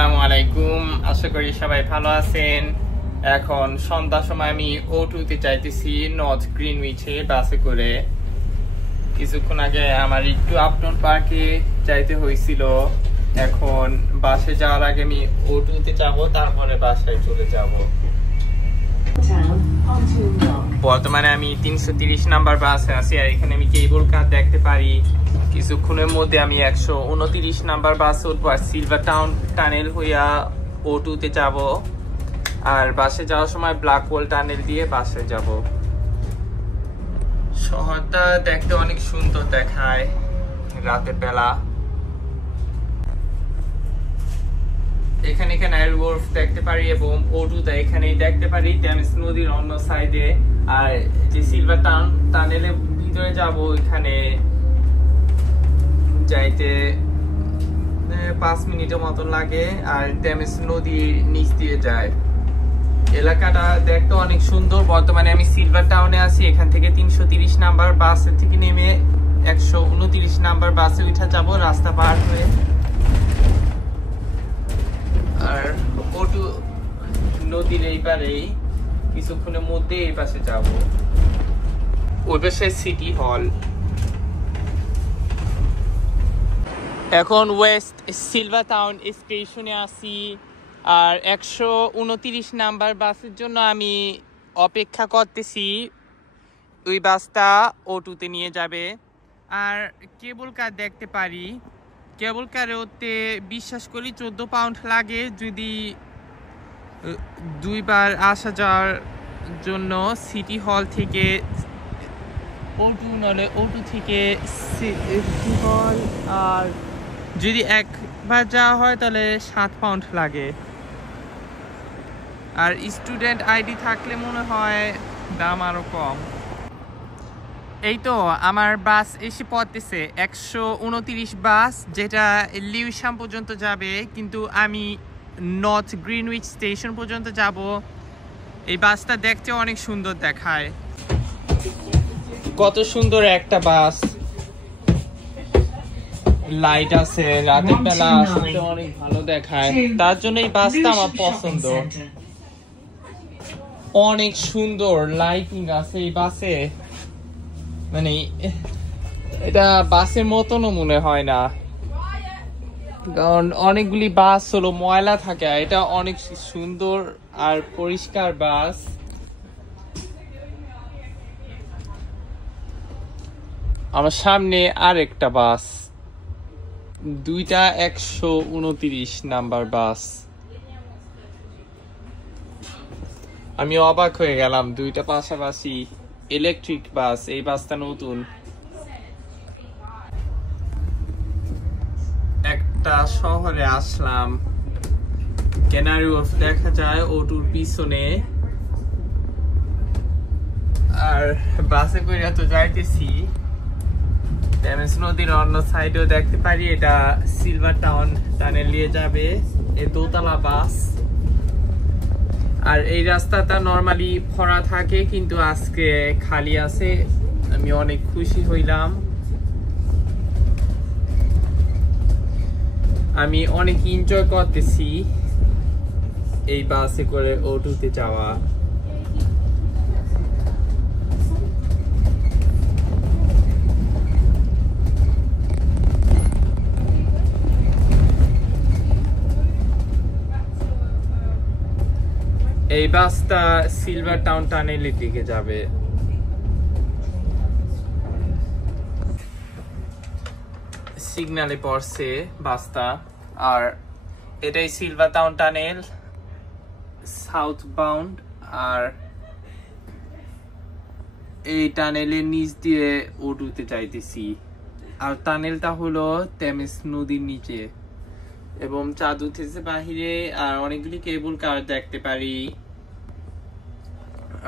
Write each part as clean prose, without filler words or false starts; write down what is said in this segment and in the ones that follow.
আসসালামু আলাইকুম, আশা করি সবাই ভালো আছেন। এখন সন্ধ্যার সময় আমি O2 তে যাইতেছি, নর্থ গ্রিনউইচে বাসে করে। কিছুক্ষণ আগে আমার একটু আপটন পার্কে যাইতে হয়েছিল। এখন বাসে যাওয়ার আগে আমি O2 তে যাব, তারপরে বাসায় চলে যাব। বর্তমানে আমি 330 নাম্বার বাসে আছি, আর এখানে আমি কেবল কার দেখতে পারি। কিছুক্ষণের মধ্যে আমি 129 নাম্বার বাস উঠবো, আর সিলভার টাউন টানেল হইয়া O2 তে যাব। আর বাসে যাওয়ার সময় ব্ল্যাক হোল টানেল দিয়ে বাসে যাব। শহরটা দেখতে অনেক সুন্দর দেখায় রাতের বেলা। এখানে ক্যানারি ওয়ার্ফ দেখতে পারি, এবং O2 তে এখানেই দেখতে পারি, টেমস নদীর অন্য সাইডে। আর যে সিলভার টাউন টানেলের ভিতরে যাব, এখানে যাইতে 5 মিনিটের মতন লাগে, আর টেমস নদীর নিচ দিয়ে যায়। এলাকাটা দেখতে অনেক সুন্দর। বর্তমানে আমি সিলভার টাউনে আছি। এখান থেকে 330 নাম্বার বাসের থেকে নেমে 129 নাম্বার বাসে উঠে যাব রাস্তা পার হয়ে। আর O2 নদীর এই পারেই কিছুক্ষণের মধ্যে এই পাশে যাব। ওই পাশে সিটি হল। এখন ওয়েস্ট সিলভার টাউন স্টেশনে আছি, আর 129 নাম্বার বাসের জন্য আমি অপেক্ষা করতেছি। ওই বাসটা O2 তে নিয়ে যাবে। আর কেবল কার দেখতে পারি, কেবল কারে ওতে বিশ্বাস করি 14 পাউন্ড লাগে যদি দুইবার আসা যাওয়ার জন্য। সিটি হল থেকে O2, নলে O2 থেকে সিটি হল। আর যদি একবার যাওয়া হয় তাহলে 7 পাউন্ড লাগে। আর স্টুডেন্ট আইডি থাকলে মনে হয় দাম আরো কম। এই তো আমার বাস এসে পড়তেছে, 129 বাস, যেটা লিউশাম পর্যন্ত যাবে, কিন্তু আমি নর্থ গ্রিনউইচ স্টেশন পর্যন্ত যাব। এই বাসটা দেখতে অনেক সুন্দর দেখায়। কত সুন্দর একটা বাস, লাইট আছে, রাতের বেলা আসতে অনেক ভালো দেখায়। তার জন্য এই বাসটা আমার পছন্দ। অনেক সুন্দর লাইটিং আছে এই বাসে, মানে এটা বাসের মতনও মনে হয় না, কারণ অনেকগুলি বাস হলো ময়লা থাকে। এটা অনেক সুন্দর আর পরিষ্কার বাস। আমার সামনে আর একটা বাস, দুইটা 129 নাম্বার বাস। আমি অবাক হয়ে গেলাম, দুইটা পাশাপাশি ইলেকট্রিক বাস। এই বাসটা নতুন। একটা শহরে আসলাম, ক্যানারি ওয়ার্ফ দেখা যায় O2 পিছনে। আর বাসে করে তো যাইতেছি, টেমস নদীর অন্য সাইডেও দেখতে পারি। এটা সিলভার টাউন টানেল নিয়ে যাবে, এই দোতলা বাস। আর এই রাস্তাটা নরমালি ভরা থাকে, কিন্তু আজকে খালি আছে। আমি অনেক খুশি হইলাম। আমি অনেক এনজয় করতেছি এই বাসে করে O2 তে যাওয়া। এই বাসটা সিলভার টাউন টানেলের দিকে যাবে। সিগন্যালে পড়ছে বাসটা। আর এটাই Silvertown tunnel, southbound. আর এই টানেলের নিচ দিয়ে O2 তে যাইতেছি। আর টানেলটা হলো টেমস নদীর নিচে, এবং চাঁদ উঠেছে বাহিরে। আর অনেকগুলি কেবল কার দেখতে পারি।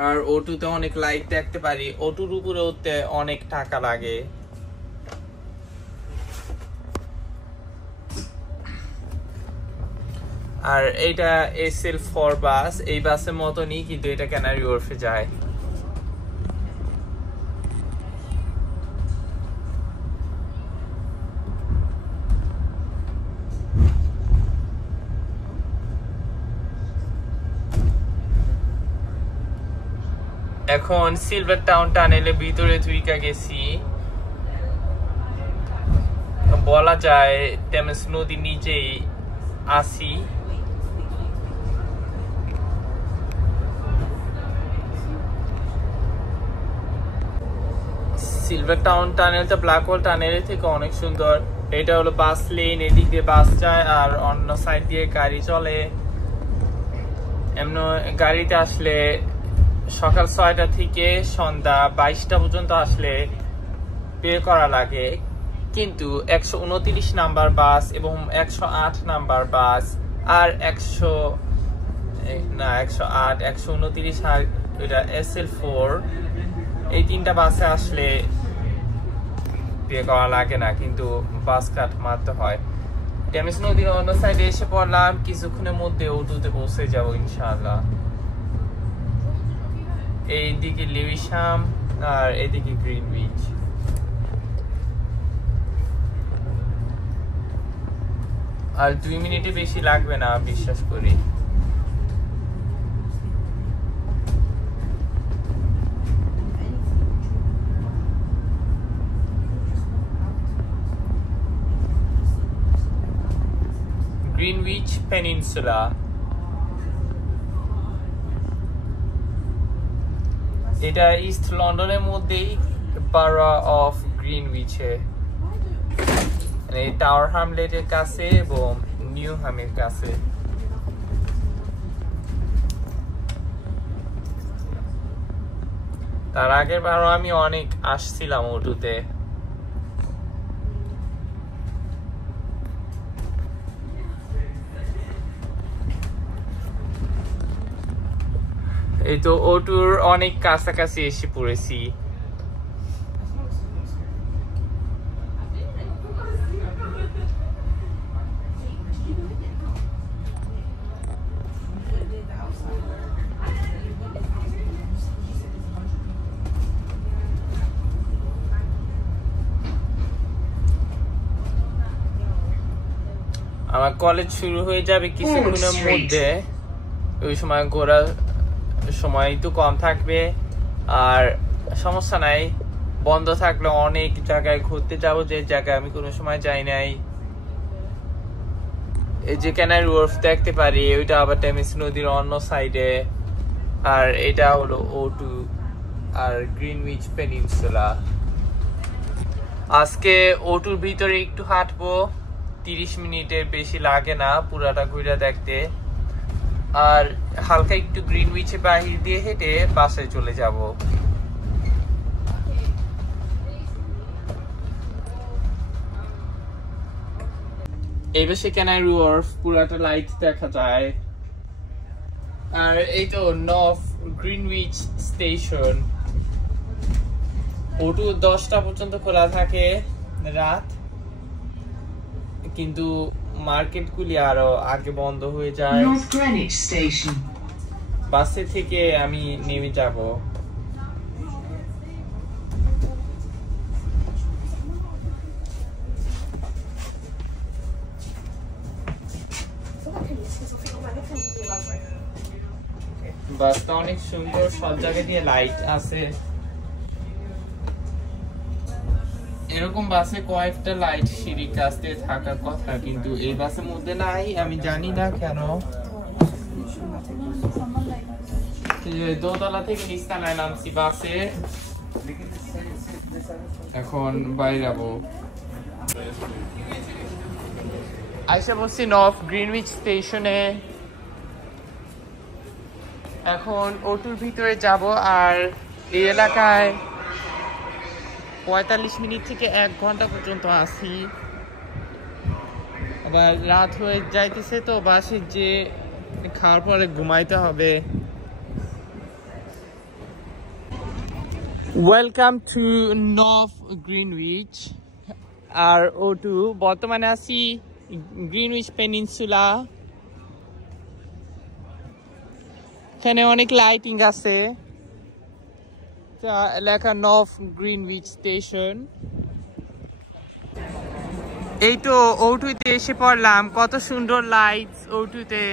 আর O2 তে অনেক লাইট দেখতে পারি। O2 এর উপরে উঠতে অনেক টাকা লাগে। আর এইটা SL4 বাস, এই বাসের মতনই, কিন্তু এটা ক্যানারি ওয়ার্ফে যায়। এখন সিলভার টাউন টানেলের ভিতরে ঢুইকা গেছি। বলা যায় টেমস নদী নিচেই আসি। সিলভার টাউন টানেলটা ব্ল্যাক হোল টানেলের থেকে অনেক সুন্দর। এটা হলো বাস লেন, এদিক দিয়ে বাস যায় আর অন্য সাইড দিয়ে গাড়ি চলে। এমন গাড়িতে আসলে সকাল 6টা থেকে সন্ধ্যা 22টা পর্যন্ত আসলে পে করা লাগে, কিন্তু 129 নাম্বার বাস এবং 108 নাম্বার বাস আর 108, 129 আর এটা SL4 এই 3টা বাসে আসলে পে করা লাগে না, কিন্তু বাস কাট মারতে হয়। টেমস নদীর অন্য সাইডে এসে পড়লাম, কিছুক্ষণের মধ্যে ওটুতে পৌঁছে যাব ইনশাআল্লাহ। এইদিকে লিভিশাম আর এদিকে গ্রিনউইচ। আর 2 মিনিটে বেশি লাগবে না বিশ্বাস করি। Greenwich peninsula. এটা ইস্ট লন্ডনের মধ্যেই বারো অফ গ্রিনউইচে, টাওয়ার হ্যামলেটের কাছে এবং নিউ হামের কাছে। তার আগের বারও আমি অনেক আসছিলাম ওটুতে। এই তো ওটুর অনেক কাছাকাছি এসে পড়েছি। আমার কলেজ শুরু হয়ে যাবে কিছুক্ষণের মধ্যে, ওই সময় ঘোরার সময় একটু কম থাকবে। আর সমস্যা নাই, বন্ধ থাকলে অনেক জায়গায় ঘুরতে যাবো যে জায়গায় আমি কোনো সময় যাই নাই। এই যে ক্যানারি ওয়ার্ফ দেখতে পারি, ওইটা আবার টেমস নদীর অন্য সাইডে। আর এটা হলো O2 আর গ্রিনউইচ পেনিনসুলা। আজকে O2-র ভিতরে একটু হাঁটবো, 30 মিনিটের বেশি লাগে না পুরাটা ঘুরে দেখতে। আর হালকা একটু গ্রিনউইচে বাহির দিয়ে হেঁটে বাসায় চলে যাব। এই পাশে ক্যানারি ওয়ার্ফ পুরাটা লাইট দেখা যায়। আর এই তো নর্থ গ্রিনউইচ স্টেশন। O2 10টা পর্যন্ত খোলা থাকে রাত, কিন্তু মার্কেটগুলি আরো আগে বন্ধ হয়ে যায়। বাসে থেকে আমি নেমে যাব। বাসটা অনেক সুন্দর, সব জায়গা দিয়ে লাইট আছে। এরকম বাসে কয়েকটা লাইট সিঁড়ির কাছ দিয়ে থাকার কথা, কিন্তু এই বাসের মধ্যে নাই, আমি জানি না কেন। দোতলা থেকে নিচতলায় নামছি বাসে, এখন বাইরাবো। আইসা বলছি নর্থ গ্রিনউইচ স্টেশনে। এখন O2-র ভিতরে যাব। আর এই এলাকায় 45 মিনিট থেকে 1 ঘন্টা পর্যন্ত আসি। আবার রাত হয়ে যাইতেছে তো বাসে যে খাওয়ার পরে ঘুমাইতে হবে। ওয়েলকাম টু নর্থ গ্রিনউইচ আর O2। বর্তমানে আছি গ্রিনউইচ পেনিনসুলা। এখানে অনেক লাইটিং আছে, লেখা নর্থ গ্রিনউইচ স্টেশন। এই তো O2-তে এসে পড়লাম, কত সুন্দর লাইটস O2-তে।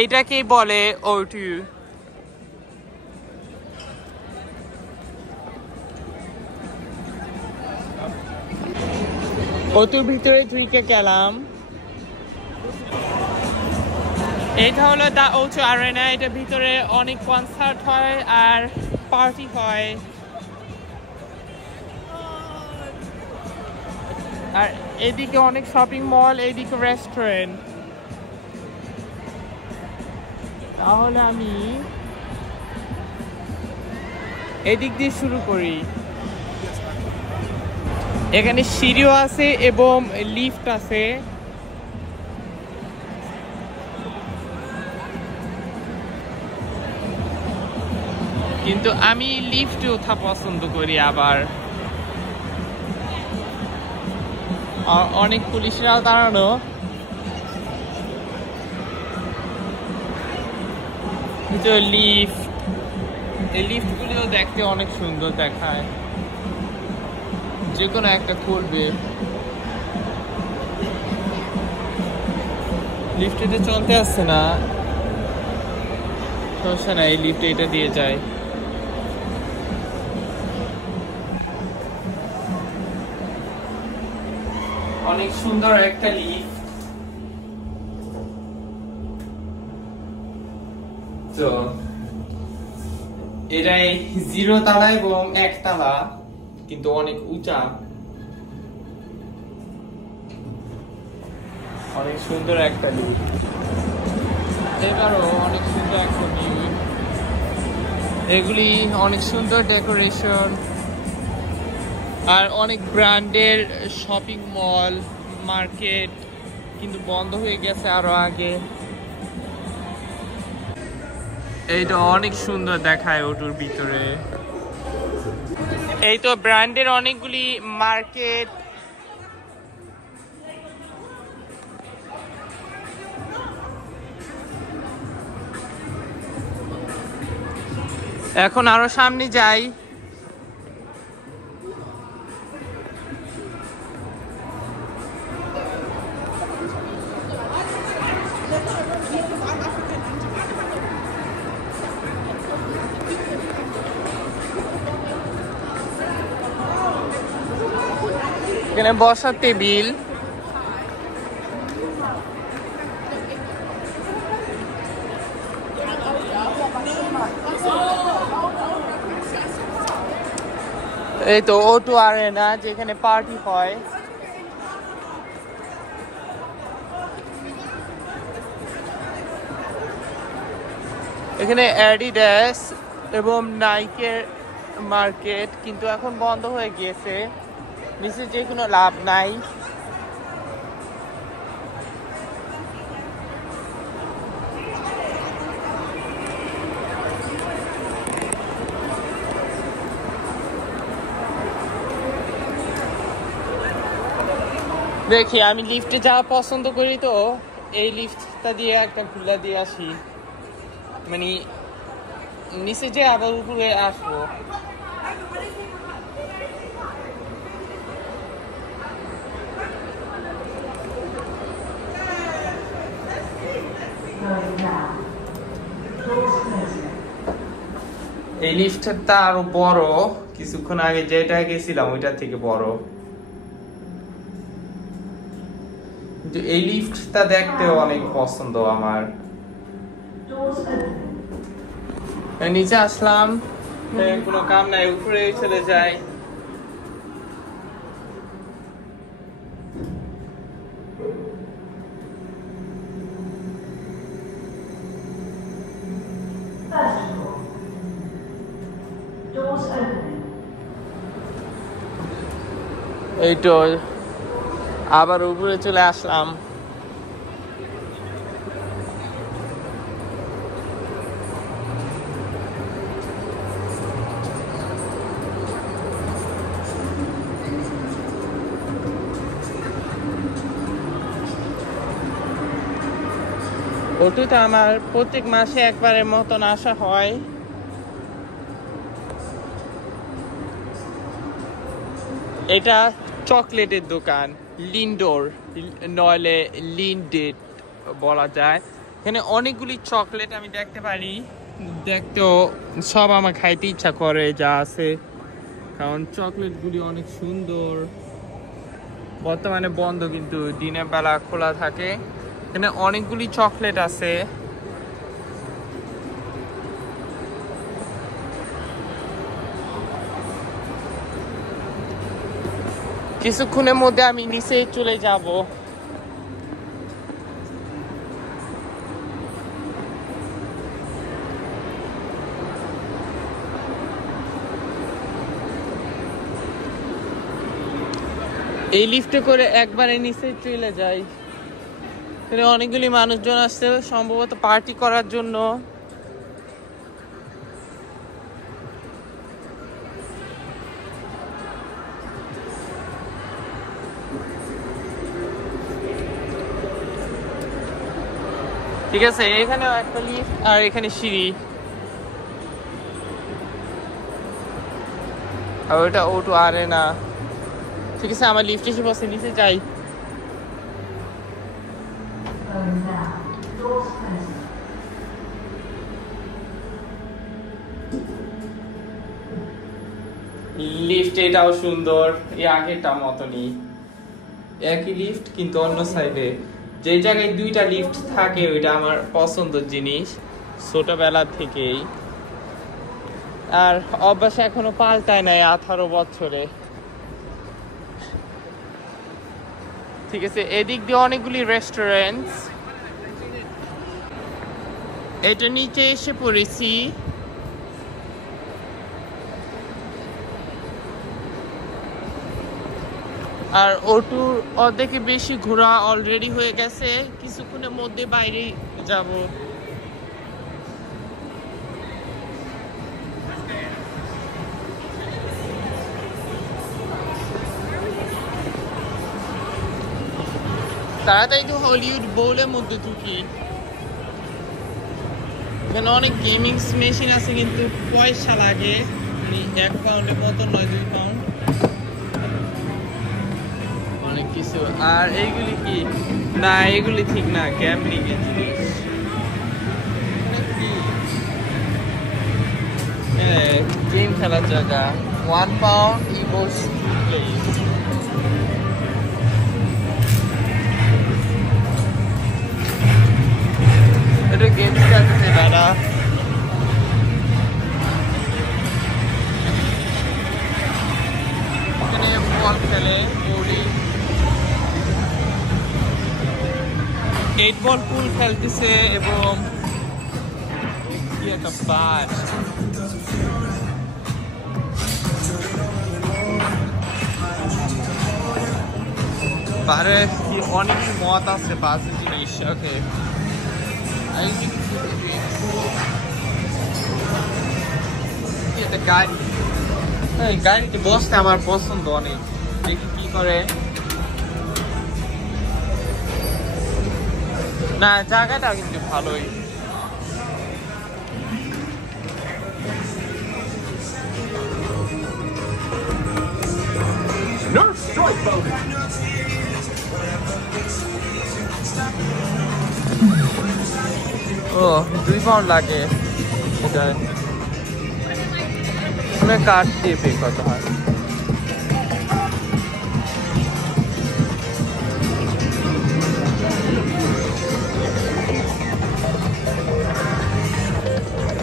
এইটাকেই বলে O2। O2 ভিতরে ঢুকে গেলাম। এটা হলো দা O2 আরেনা। এটা ভিতরে অনেক কনসার্ট হয় আর পার্টি হয়। আর এদিকে অনেক শপিং মল, এদিকে রেস্টুরেন্ট। তাহলে আমি এদিক দিয়ে শুরু করি। এখানে সিঁড়িও আছে এবং লিফট আছে। কিন্তু আমি লিফটে ওঠা পছন্দ করি। আবার অনেক পুলিশরাও দাঁড়ানো। লিফট, এই লিফটগুলিও দেখতে অনেক সুন্দর দেখায়। যে কোনো একটা করবে। লিফটে চলতে আসছে না, সমস্যা নাই, এই লিফটে এটা দিয়ে যায়। অনেক সুন্দর একটা লিফট। তো এটাই 0 তলা এবং 1 তলা, কিন্তু অনেক উঁচা। অনেক সুন্দর একটা লিফট। এবারও অনেক সুন্দর একটা ভিউ। এগুলি অনেক সুন্দর ডেকোরেশন। আর অনেক ব্র্যান্ডের শপিং মল, মার্কেট কিন্তু বন্ধ হয়ে গেছে আরো আগে। এইটা অনেক সুন্দর দেখায় ওটার ভিতরে। এই তো ব্র্যান্ডের অনেকগুলি মার্কেট। এখন আরো সামনে যাই। এখানে বসার টেবিল। এই তো O2 আরেনা, যেখানে পার্টি হয়। এখানে অ্যাডিডাস এবং নাইকের মার্কেট, কিন্তু এখন বন্ধ হয়ে গিয়েছে। নিচে যে কোনো লাভ নাই। দেখি, আমি লিফটে যাওয়া পছন্দ করি, তো এই লিফটটা দিয়ে একটা ঘুরা দিয়ে আসি, মানে নিচে যে আবার উপরে আসবো। এই লিফটটা আরো বড়, কিছুক্ষণ আগে যেটা গেছিলাম ওইটার থেকে বড়। কিন্তু এই লিফটটা দেখতে অনেক পছন্দ আমার। নিচে আসলাম, কোনো কাম নাই, উপরে চলে যাই। এই তো আবার উপরে চলে আসলাম। ওটুতে আমার প্রত্যেক মাসে একবারের মতন আসা হয়। এটা চকলেটের দোকান, লিন্ডোর নইলে লিন্ডেড বলা যায়। এখানে অনেকগুলি চকলেট আমি দেখতে পারি, দেখতেও সব আমার খাইতে ইচ্ছা করে যা আছে, কারণ চকলেটগুলি অনেক সুন্দর। বর্তমানে বন্ধ, কিন্তু দিনের বেলা খোলা থাকে। এখানে অনেকগুলি চকলেট আছে। কিছুক্ষণের মধ্যে আমি নিচে চলে যাব। এই লিফটে করে একবারে নিচে চলে যাই। এখানে অনেকগুলি মানুষজন আসছে, সম্ভবত পার্টি করার জন্য। ঠিক আছে, এখানে একটা লিফট আর এখানে সিঁড়ি, আর ওটা ওটু আরে না। ঠিক আছে, আমার লিফট এসে বসে, নিচে যাই। লিফট এটাও সুন্দর, এই আগেরটা মতনই, একই লিফট কিন্তু অন্য সাইডে। যে জায়গায় দুইটা লিফট থাকে ওইটা আমার পছন্দের জিনিস ছোটবেলা থেকেই, আর অভ্যাস এখনো পাল্টায় নাই 18 বছরে। ঠিক আছে, এদিক দিয়ে অনেকগুলি রেস্টুরেন্ট। এটা নিচে এসে পড়েছি। আর ওটুর অর্ধেকে বেশি ঘোরা অলরেডি হয়ে গেছে, কিছুক্ষণের মধ্যে বাইরে যাব। তাড়াতাড়ি তো হলিউড বোলের মধ্যে ঢুকি। এখানে অনেক গেমিং মেশিন আছে, কিন্তু পয়সা লাগে, 1 পাউন্ডের মতো নয়, 2 পাউন্ড, অনেক কিছু। আর এইগুলি কি না, এগুলি ঠিক না, গ্যাম্বলিং এর জিনিস। গেম খেলার জায়গা, 1 পাউন্ড ইমোস প্লেস। এটা গেম খেলতেছে দাদা। এখানে বল খেলে, 8 বল পুল খেলতেছে, এবং কি একটা বাস। বারে কি অনেক মত আছে, বাসের জিনিস। ওকে, গাড়ি, গাড়িতে বসতে আমার পছন্দ অনেক, দেখি কি করে। না, জায়গাটা কিন্তু ভালোই। ও 2 পাউন্ড লাগে এটা, কার্ড দিয়ে পে করতে হয়।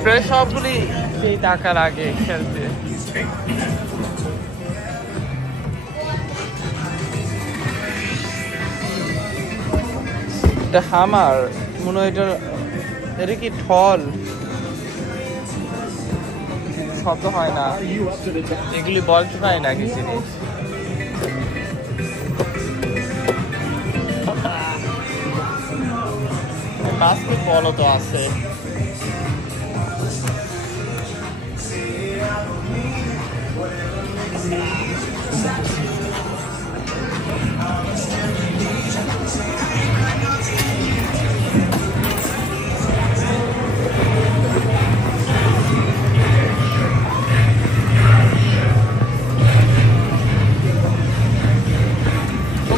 প্রায় সবগুলি সেই টাকা লাগে খেলতে। এটা হামার মনে হয়, এটা কি ঢল, শব্দ হয় না, এগুলি বলতে পারি না কি জিনিস। বাস্কেটবলও তো আছে।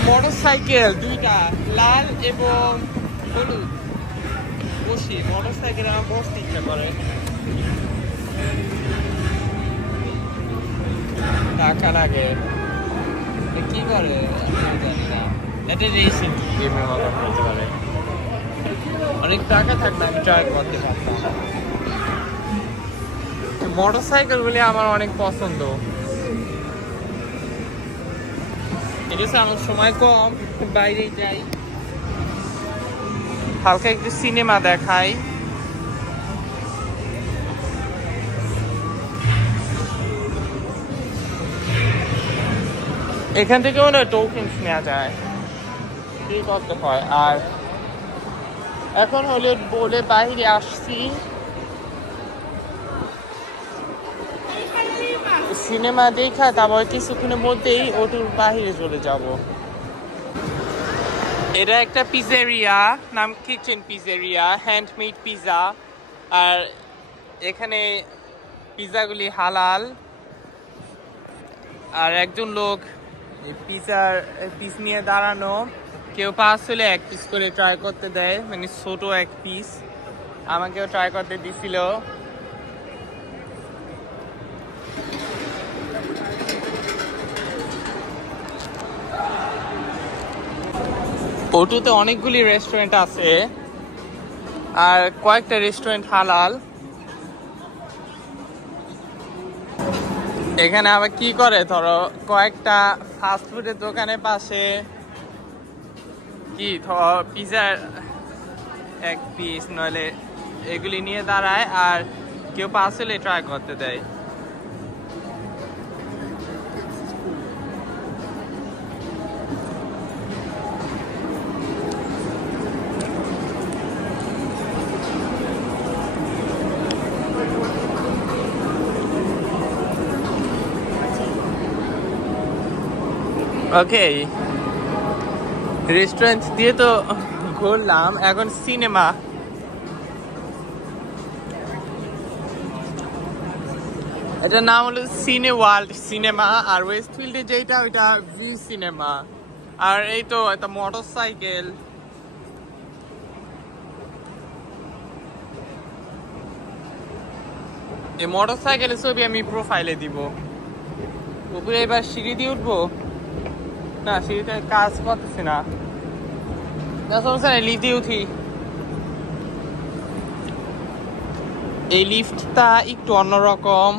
মোটরসাইকেল দুইটা, লাল এবং হলুদ। বসি, মোটরসাইকেলে আমার বসতে ইচ্ছা করে। টাকা লাগে, কি করে জানি না। এটা রেসিং গেমের মতো হতে পারে। অনেক টাকা থাকলে আমি ট্রাই করতে পারতাম। মোটরসাইকেল গুলি আমার অনেক পছন্দ। ঠিক আছে, আমার সময় কম, বাইরে যাই, হালকা একটু সিনেমা দেখাই। এখান থেকে মনে হয় টোকেনস নেওয়া যায়, কি করতে হয়। আর এখন হলে বলে বাইরে আসছি, সিনেমা দেখা তারপর কিছুক্ষণের মধ্যেই ওটুর বাহিরে চলে যাব। এটা একটা পিজারিয়া, নাম কিচেন পিজারিয়া, হ্যান্ডমেড পিজা। আর এখানে পিজাগুলি হালাল। আর একজন লোক পিজার পিস নিয়ে দাঁড়ানো, কেউ পাস হলে এক পিস করে ট্রাই করতে দেয়, মানে ছোট এক পিস। আমাকেও ট্রাই করতে দিছিল। ওটুতে অনেকগুলি রেস্টুরেন্ট আছে, আর কয়েকটা রেস্টুরেন্ট হালাল। এখানে আবার কি করে, ধরো কয়েকটা ফাস্ট ফুডের দোকানের পাশে কি পিজার এক পিস নইলে এগুলি নিয়ে দাঁড়ায়, আর কেউ পাস হলে ট্রাই করতে দেয়। ওকে, রেস্টুরেন্ট দিয়ে তো ঘুরলাম, এখন সিনেমা। এটার নাম হলো সিনে ওয়ার্ল্ড সিনেমা। আর ওয়েস্টফিল্ডে যেটা ওইটা ভিউ সিনেমা। আর এই তো একটা মোটরসাইকেল। এই মোটরসাইকেলের ছবি আমি প্রোফাইলে দিব। উপরে এবার সিঁড়ি দিয়ে উঠবো না, সিঁড়িতে কাজ করতেছে না, সমস্যা নেই, লিফট দিয়ে উঠি। এই লিফটটা একটু অন্যরকম।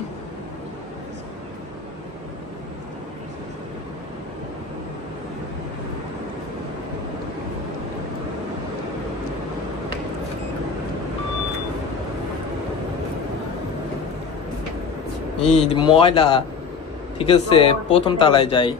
এই ময়লা, ঠিক আছে, প্রথম তলায় যাই।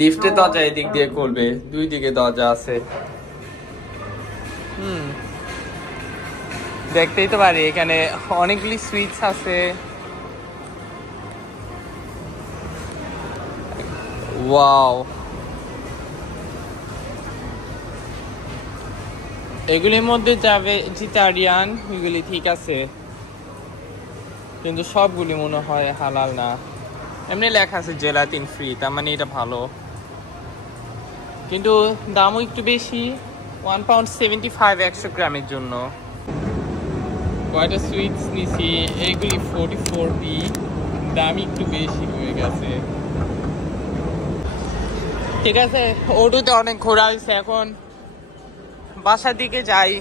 লিফটে দরজা এদিক দিয়ে খুলবে, দুই দিকে দরজা আছে। দেখতেই তো পারি এখানে অনেকগুলি সুইটস আছে। ওয়াও, এগুলির মধ্যে যাবে ভেজিটেরিয়ান, এগুলি ঠিক আছে, কিন্তু সবগুলি মনে হয় হালাল না। এমনি লেখা আছে জেলাটিন ফ্রি, তার মানে এটা ভালো, কিন্তু দামও একটু বেশি। £1.75 100 গ্রামের জন্য। কয়টা সুইটস নিছি, এইগুলি 44p, দাম একটু বেশি হয়ে গেছে। ঠিক আছে, ওটুতে অনেক ঘোরা হয়েছে, এখন বাসার দিকে যাই।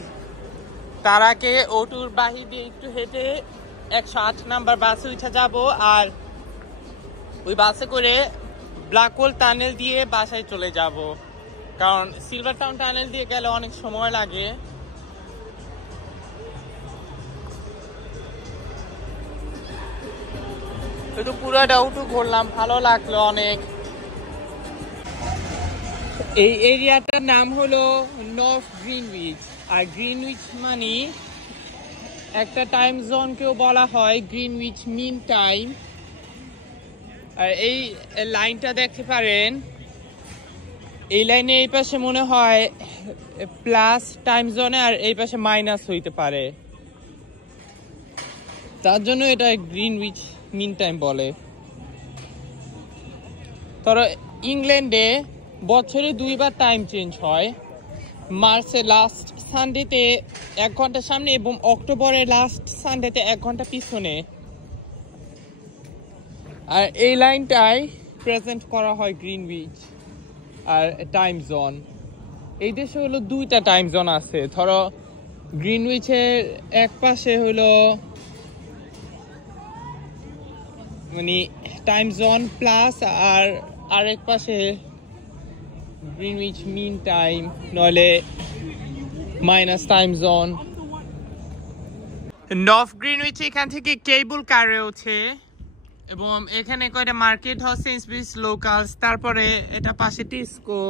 তার আগে ওটুর বাহির দিয়ে একটু হেঁটে 108 নাম্বার বাসে উঠে যাব, আর ওই বাসে করে ব্ল্যাক হোল টানেল দিয়ে বাসায় চলে যাব, কারণ সিলভার টাউন টানেল দিয়ে গেলে অনেক সময় লাগে। তো পুরোটা ওটু ঘুরলাম, ভালো লাগলো অনেক। এই এরিয়াটার নাম হলো নর্থ গ্রিনউইচ। আর গ্রিনউইচ মানে একটা টাইম জোনকেও বলা হয় গ্রিনউইচ মিন টাইম। আর এই লাইনটা দেখতে পারেন, এই লাইনে এই পাশে মনে হয় প্লাস টাইম জোনে আর এই পাশে মাইনাস হইতে পারে, তার জন্য এটা গ্রিনউইচ মিন টাইম বলে। ধরো ইংল্যান্ডে বছরে 2 বার টাইম চেঞ্জ হয়, মার্চের লাস্ট সানডেতে 1 ঘন্টা সামনে এবং অক্টোবরের লাস্ট সানডেতে 1 ঘন্টা পিছনে। আর এই লাইনটাই প্রেজেন্ট করা হয় গ্রিনউইচ আর টাইম জোন। এই দেশে হলো 2টা টাইম জোন আছে। ধরো গ্রিনউইচের এক পাশে হলো মানে টাইম জোন প্লাস আর আরেক পাশে গ্রিনউইচ মিন টাইম নলে minus time zone. North Greenwich এখান থেকে কেবল কারে ওঠে এবং এখানে কয়টা মার্কেট হয়, সেন্সবিস, লোকালস, তারপরে এটা পাশে টিস্কো।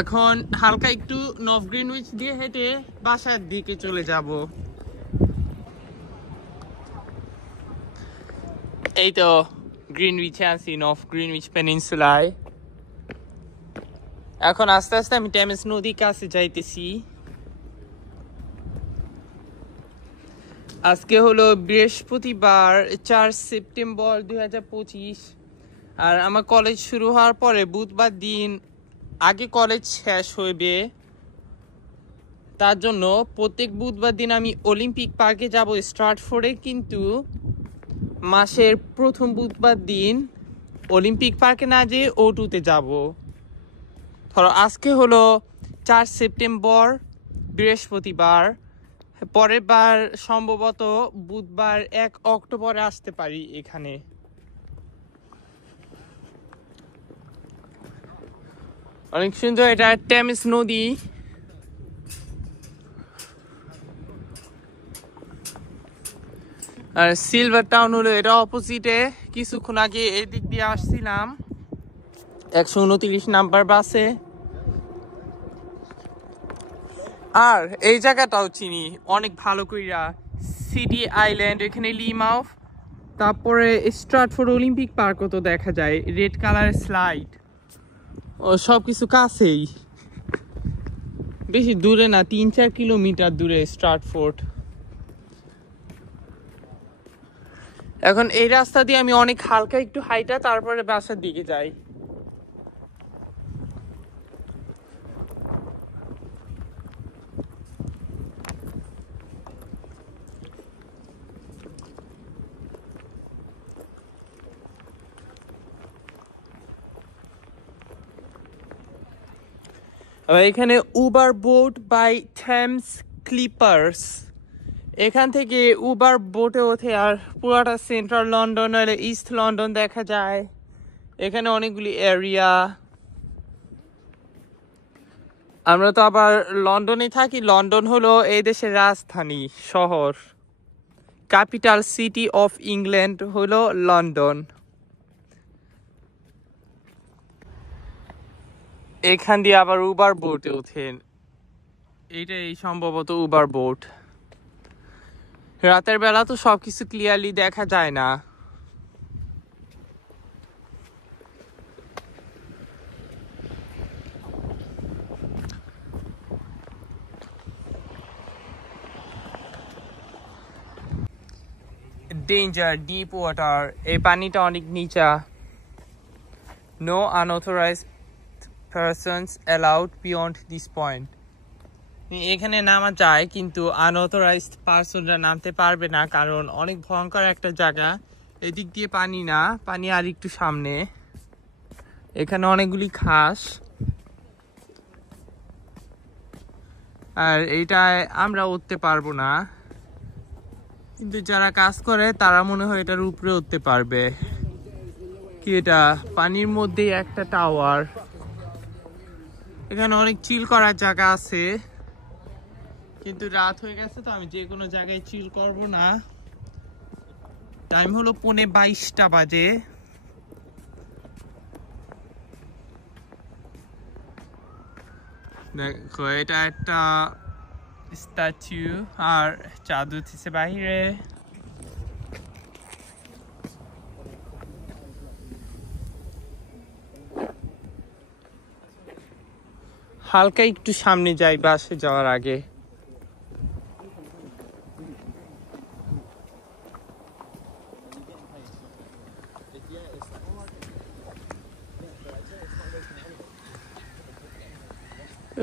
এখন হালকা একটু নর্থ গ্রিনউইচ দিয়ে হেঁটে বাসার দিকে চলে যাব। এই তো গ্রিনউইচে আছি, নর্থ গ্রিনউইচ পেনিনসুলায়। এখন আস্তে আস্তে আমি টেমস নদীর কাছে যাইতেছি। আজকে হলো বৃহস্পতিবার 4 সেপ্টেম্বর 2025। আর আমার কলেজ শুরু হওয়ার পরে বুধবার দিন আগে কলেজ শেষ হইবে, তার জন্য প্রত্যেক বুধবার দিন আমি অলিম্পিক পার্কে যাব স্ট্রাটফোর্ডে, কিন্তু মাসের প্রথম বুধবার দিন অলিম্পিক পার্কে না যেয়ে O2-তে যাব। ধরো আজকে হলো 4 সেপ্টেম্বর বৃহস্পতিবার, পরের বার সম্ভবত বুধবার 1 অক্টোবরে আসতে পারি এখানে। অনেক সুন্দর, এটা টেমস নদী। আর সিলভার টাউন হলো এটা অপোজিটে। কিছুক্ষণ আগে এই দিক দিয়ে আসছিলাম 129 নাম্বার বাসে। আর এই জায়গাটাও চিনি অনেক ভালো কইরা, সিটি আইল্যান্ড, এখানে লিমাউফ, তারপরে স্ট্রাটফোর্ড অলিম্পিক পার্কও তো দেখা যায়, রেড কালারের স্লাইড, ও সব কিছু কাছেই, বেশি দূরে না, 3-4 কিলোমিটার দূরে স্ট্রাটফোর্ড। এখন এই রাস্তা দিয়ে আমি অনেক হালকা একটু হাইটা তারপরে বাসার দিকে যাই। এখানে Uber boat by Thames Clippers, এখান থেকে উবার বোটে ওঠে আর পুরাটা সেন্ট্রাল লন্ডন নাহলে ইস্ট লন্ডন দেখা যায়। এখানে অনেকগুলি এরিয়া। আমরা তো আবার লন্ডনে থাকি, লন্ডন হলো এই দেশের রাজধানী শহর, ক্যাপিটাল সিটি অফ ইংল্যান্ড হলো লন্ডন। এখান দিয়ে আবার উবার বোটে ওঠেন, এইটাই সম্ভবত উবার বোট। রাতের বেলা তো সবকিছু ক্লিয়ারলি দেখা যায় না। ডেঞ্জার, ডিপ ওয়াটার, এই পানিটা অনেক নিচা। No unauthorised persons allowed beyond this point. এখানে নামা যায় কিন্তু আনঅথরাইজড পারসনরা নামতে পারবে না, কারণ অনেক ভয়ঙ্কর একটা জায়গা। এদিক দিয়ে পানি না, পানি আর একটু সামনে। এখানে অনেকগুলি ঘাস, আর এইটায় আমরা উঠতে পারবো না, কিন্তু যারা কাজ করে তারা মনে হয় এটার উপরে উঠতে পারবে। কি এটা পানির মধ্যেই একটা টাওয়ার। এখানে অনেক চিল করার জায়গা আছে, কিন্তু রাত হয়ে গেছে তো আমি যে কোনো জায়গায় চিল করব না। টাইম হলো 22:15 বাজে। দেখো এটা একটা স্ট্যাচু আর জাদু দিচ্ছে বাইরে। হালকা একটু সামনে যাই বাসে যাওয়ার আগে।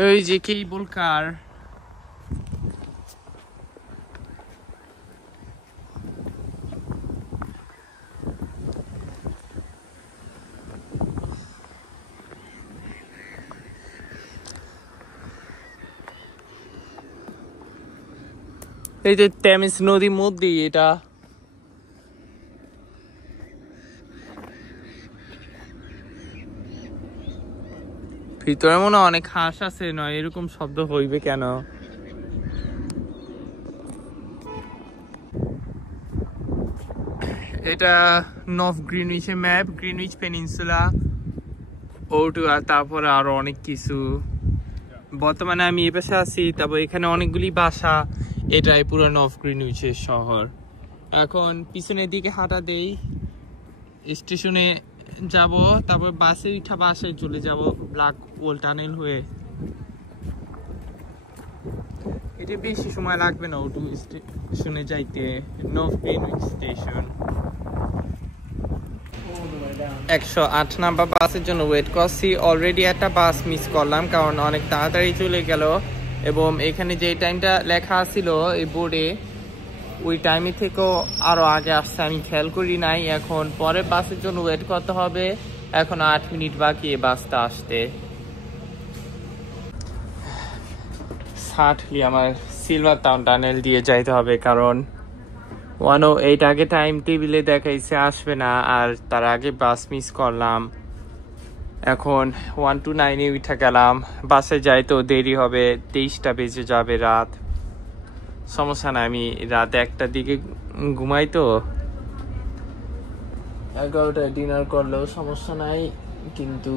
ওই যে কেবল কার। এই যে টেমিস নদীর মধ্যেই এটা। ভিতরে মনে অনেক হাঁস আছে, নয় এরকম শব্দ হইবে কেন? এটা নর্থ গ্রিনউইচের ম্যাপ, গ্রিনউইচ পেনিনসুলা, O2 আর তারপরে আরো অনেক কিছু। বর্তমানে আমি এই পাশে আছি, তারপর এখানে অনেকগুলি বাসা। এটাই পুরো নর্থ গ্রিনউইচের শহর। এখন পিছনের দিকে হাঁটা দেই, স্টেশনে যাব, তারপর বাসে উঠা বাসায় চলে যাব ব্ল্যাক ওয়াল টানেল হয়ে। এটা বেশি সময় লাগবে না O2 স্টেশনে যাইতে, নর্থ গ্রিনউইচ স্টেশন। 108 নাম্বার বাসের জন্য ওয়েট করছি। অলরেডি একটা বাস মিস করলাম, কারণ অনেক তাড়াতাড়ি চলে গেল এবং এখানে যে টাইমটা লেখা ছিল এই বোর্ডে, ওই টাইমে থেকেও আরো আগে আসছে, আমি খেয়াল করি নাই। এখন পরের বাসের জন্য ওয়েট করতে হবে। এখন 8 মিনিট বাকি এই বাসটা আসতে। সার্টলি আমার সিলভার টাউন টানেল দিয়ে যাইতে হবে, কারণ 108 আগে টাইম টেবিলে দেখাইছে আসবে না, আর তার আগে বাস মিস করলাম। এখন 129-এ উঠে গেলাম, বাসে যাইতেও দেরি হবে, 23টা বেজে যাবে রাত। সমস্যা না, আমি রাত 1টার দিকে ঘুমাই, তো 11টায় ডিনার করলেও সমস্যা নাই, কিন্তু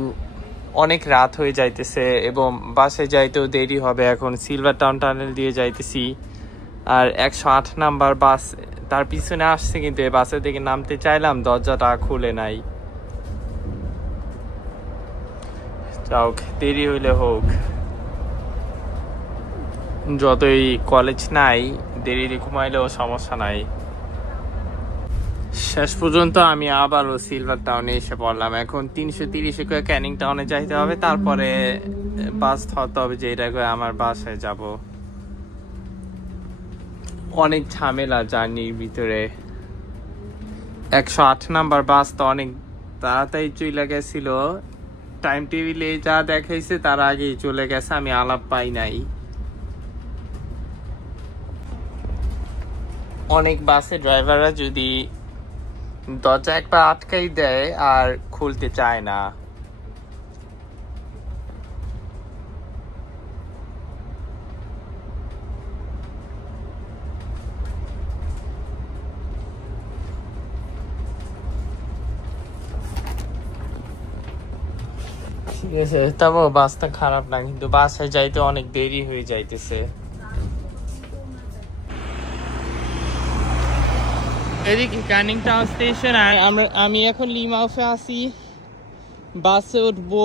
অনেক রাত হয়ে যাইতেছে এবং বাসে যাইতেও দেরি হবে। এখন সিলভার টাউন টানেল দিয়ে যাইতেছি, আর 108 নাম্বার বাস তার পিছনে আসছে, কিন্তু বাসের দিকে নামতে চাইলাম, দরজাটা খুলে নাই। যাক, দেরি হইলে হোক, যতই কলেজ নাই, দেরি ঘুমাইলেও সমস্যা নাই। শেষ পর্যন্ত আমি আবারও সিলভার টাউনে এসে পড়লাম। এখন 330 করে ক্যানিং টাউনে যাইতে হবে, তারপরে বাস ধরতে হবে যে এটা করে আমার বাসায় যাব। অনেক ঝামেলা জার্নির ভিতরে। 108 নাম্বার বাস তো অনেক তাড়াতাড়ি চলে গেছিল, টাইম টেবিলে যা দেখাইছে তার আগেই চলে গেছে, আমি আলাপ পাই নাই। অনেক বাসে ড্রাইভাররা যদি দরজা একবার আটকাই দেয় আর খুলতে চায় না। ঠিক আছে, তবু বাসটা খারাপ না, কিন্তু বাসায় যাইতে অনেক দেরি হয়ে যাইতেছে। এদিকে ক্যানিং টাউন স্টেশন, আর আমি এখন লিমাউফে আছি। বাসে উঠবো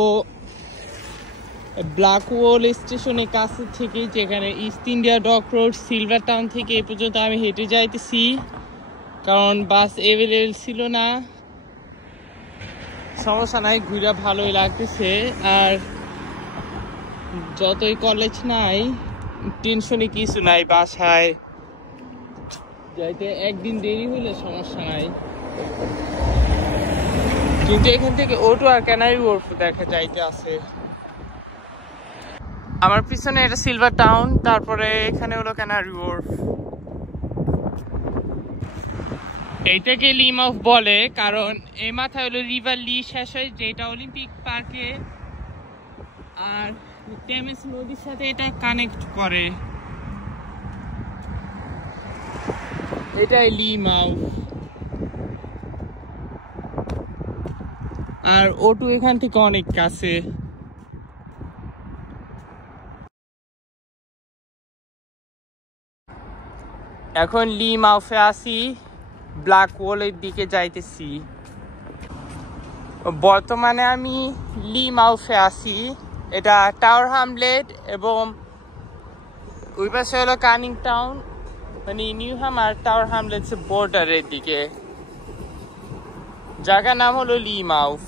ব্ল্যাক ওয়াল স্টেশনের কাছে থেকে, যেখানে East India Dock Road Silvertown থেকে এ পর্যন্ত আমি হেঁটে যাইতেছি, কারণ বাস অ্যাভেলেবেল ছিল না। সমস্যা নাই, ঘুরে ভালোই লাগতেছে। আর যতই কলেজ নাই, টেনশনে কিছু নাই, বাসায় যাইতে একদিন দেরি হইলে সমস্যা নাই। কিন্তু এখান থেকে O2 আর ক্যানারি ওয়ার্ফ দেখা যাইতে আছে। আমার পিছনে এটা সিলভার টাউন, তারপরে এখানে হলো ক্যানারি ওয়ার্ফ। এইটাকে লিমাউফ বলে কারণ এই মাথায় হলো রিভার লি শেষ হয়, যেটা অলিম্পিক পার্কে আর টেমস নদীর সাথে এটা কানেক্ট করে, এটাই লিমাউফ। আর O2 এখান থেকে অনেক কাছে। এখন লিমাউফে আসি, ব্ল্যাক ওয়ালের দিকে যাইতেছি। বর্তমানে আমি লিমাউফে আছি, এটা টাওয়ার হামলেট এবং ওই পাশে হলো কানিং টাউন, মানে নিউহাম আর টাওয়ার হামলেটস বর্ডারের দিকে। জায়গার নাম হলো লিমাউথ।